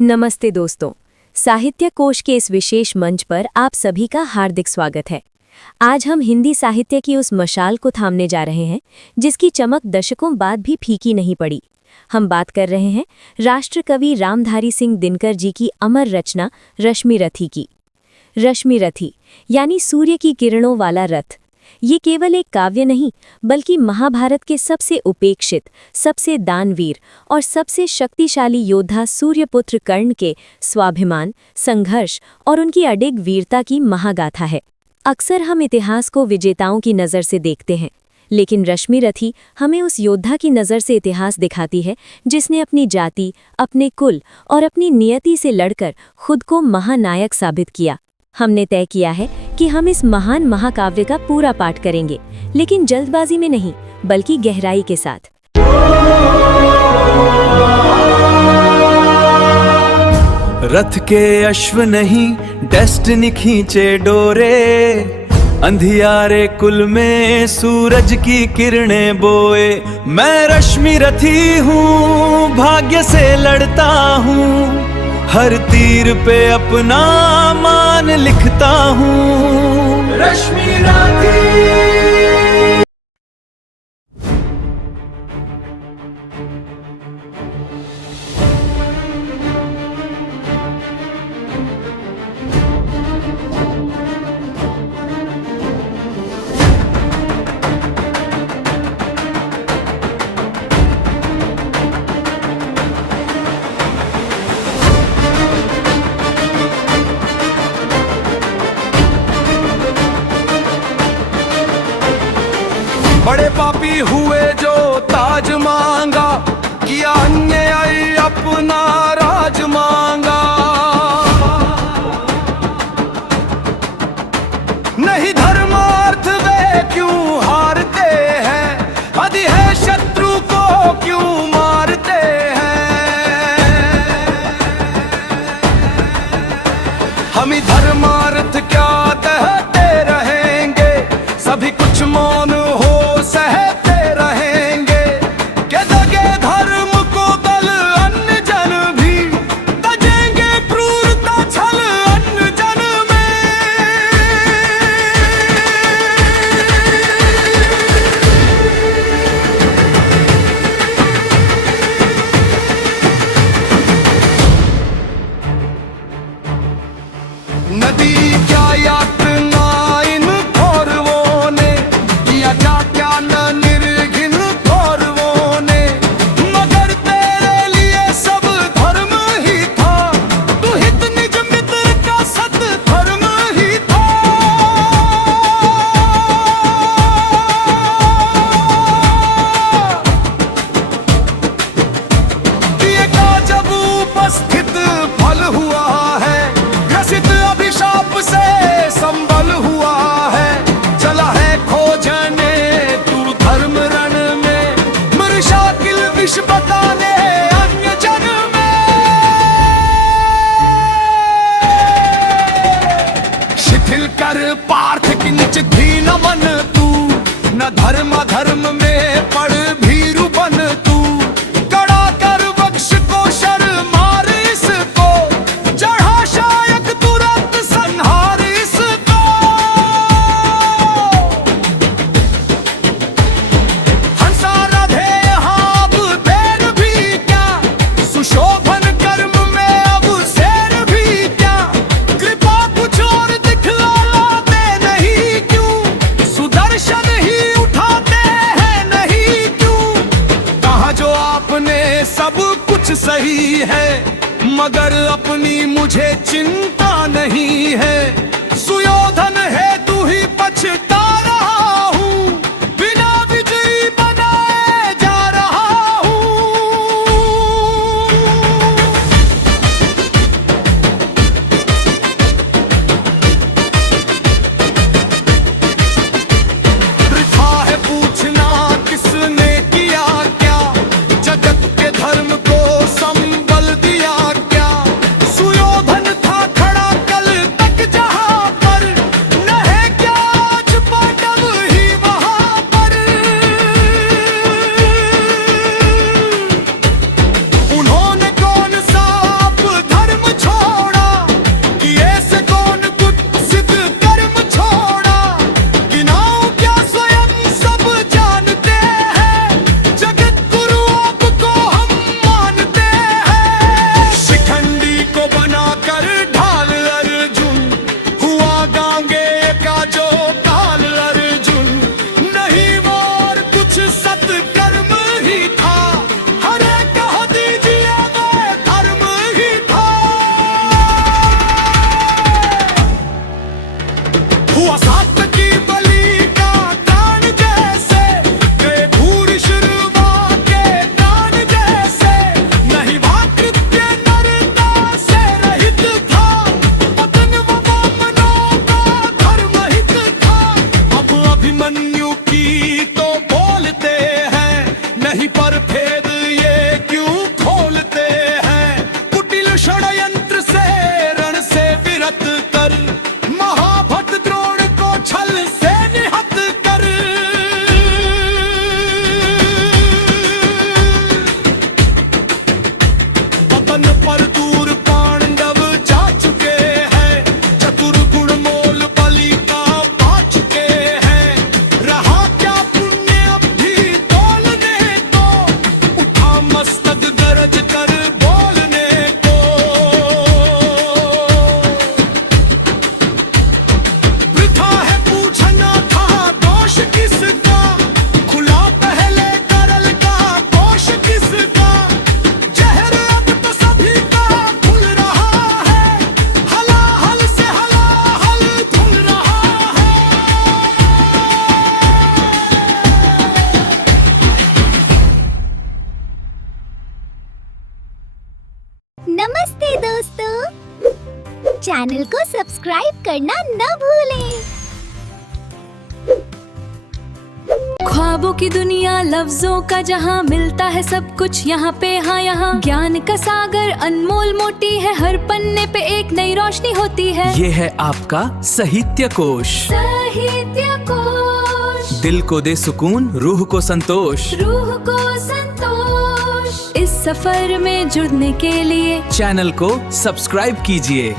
नमस्ते दोस्तों, साहित्य कोश के इस विशेष मंच पर आप सभी का हार्दिक स्वागत है। आज हम हिंदी साहित्य की उस मशाल को थामने जा रहे हैं जिसकी चमक दशकों बाद भी फीकी नहीं पड़ी। हम बात कर रहे हैं राष्ट्र कवि रामधारी सिंह दिनकर जी की अमर रचना रश्मि रथी की। रश्मि रथी यानी सूर्य की किरणों वाला रथ। ये केवल एक काव्य नहीं बल्कि महाभारत के सबसे उपेक्षित, सबसे दानवीर और सबसे शक्तिशाली योद्धा सूर्यपुत्र कर्ण के स्वाभिमान, संघर्ष और उनकी अडिग वीरता की महागाथा है। अक्सर हम इतिहास को विजेताओं की नज़र से देखते हैं, लेकिन रश्मि रथी हमें उस योद्धा की नज़र से इतिहास दिखाती है जिसने अपनी जाति, अपने कुल और अपनी नियति से लड़कर खुद को महानायक साबित किया। हमने तय किया है कि हम इस महान महाकाव्य का पूरा पाठ करेंगे, लेकिन जल्दबाजी में नहीं बल्कि गहराई के साथ। रथ के अश्व नहीं डेस्टिनी खींचे डोरे, अंधियारे कुल में सूरज की किरणें बोए। मैं रश्मि रथी हूँ, भाग्य से लड़ता हूँ, हर तीर पे अपना मान लिखता हूँ। रश्मि रथी। बड़े पापी हुए जो ताज मांगा, किया अन्याय अपना राज मांगा। नहीं धर्मार्थ वे क्यों हारते हैं, आदि है शत्रु को क्यों मारते हैं। हम ही धर्मार्थ क्या कहते रहेंगे, सभी कुछ मौन हो सहते रहेंगे। के दगे धर्म को बल अन्य जन भी, तजेंगे क्रूरता छल अन्य जन में। नदी क्या यातना इन कौरवों ने, किया क्या क्या न निर्घिन कौरवों ने। मगर तेरे लिए सब धर्म ही था, तू हित निज मित्र का सत धर्म ही था। दिए का जब उपस्थित फल हुआ है, ग्रसित अभिशाप से संबल हुआ है। चला है खोजने तू धर्म रण में, मृषाकिल विष बताने अन्य जन में। शिथिल कर पार्थ किंच दीन मन तू, न धर्म धर्म में पड़ भीरु बन तू। कड़ा कर वक्ष को शर मार इसको, चढ़ा शायक तुरंत संहार इसको। हंसा रधे यहाँ अब देर भी क्या, सुशोभन कर्म में अब शेर भी क्या। कृपा कुछ और दिखलाते नहीं क्यों, सुदर्शन ही उठाते हैं नहीं क्यों। कहा जो आपने सब कुछ सही है, मगर अपनी मुझे चिंता नहीं है। सुयोधन है तू ही पछता रहा हूँ, बिना विजयी बनाए जा रहा हूँ। वृथा है पूछना किसने किया क्या, जगत के धर्म को संबल दिया क्या। सुयोधन था खड़ा कल तक जहां षड्यंत्र से रण से विरत कर, महाभट द्रोण को छल से निहत कर। पतन पर दूर पांडव जा चुके हैं, चतुर गुण मोल बलि का पा चुके हैं। रहा क्या पुण्य अब भी तोलने को, उठा मस्तक गरज कर बोलने को। वृथा है पूछना था दोष किसका, खुला पहले करल का कोश किसका। जहर अब तो सभी का खुल रहा है, हलाहल से हलाहल धुल रहा है। नमस्ते दोस्तों, चैनल को सब्सक्राइब करना न भूलें। ख्वाबों की दुनिया, लफ्जों का जहां, मिलता है सब कुछ यहाँ पे, हाँ यहाँ। ज्ञान का सागर अनमोल मोटी है, हर पन्ने पे एक नई रोशनी होती है। ये है आपका साहित्य कोश। साहित्य कोश, दिल को दे सुकून, रूह को संतोष। रूह को संतोष। इस सफर में जुड़ने के लिए चैनल को सब्सक्राइब कीजिए।